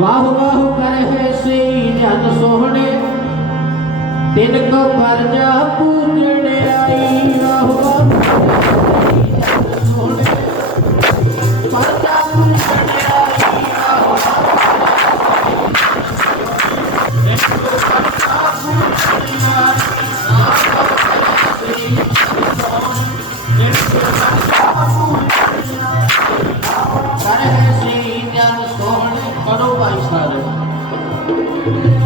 ਵਾਹ ਵਾਹ ਕਰਹਿ ਸਈ ਜਨ ਸੋਹਣੇ। ਤਿੰਨ ਕੋ ਫਰਜਾ ਪੂਜਣ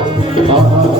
Uh -huh.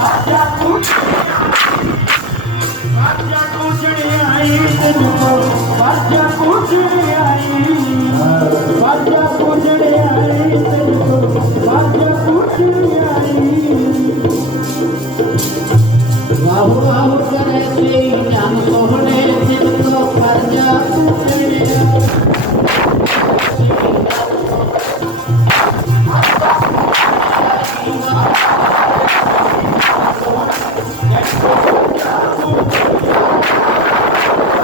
ਆਜਾ ਤੂੰ ਆਜਾ ਤੂੰ ਜਣੀ ਆਈ ਤੈਨੂੰ ਆਜਾ ਤੂੰ ਜਣੀ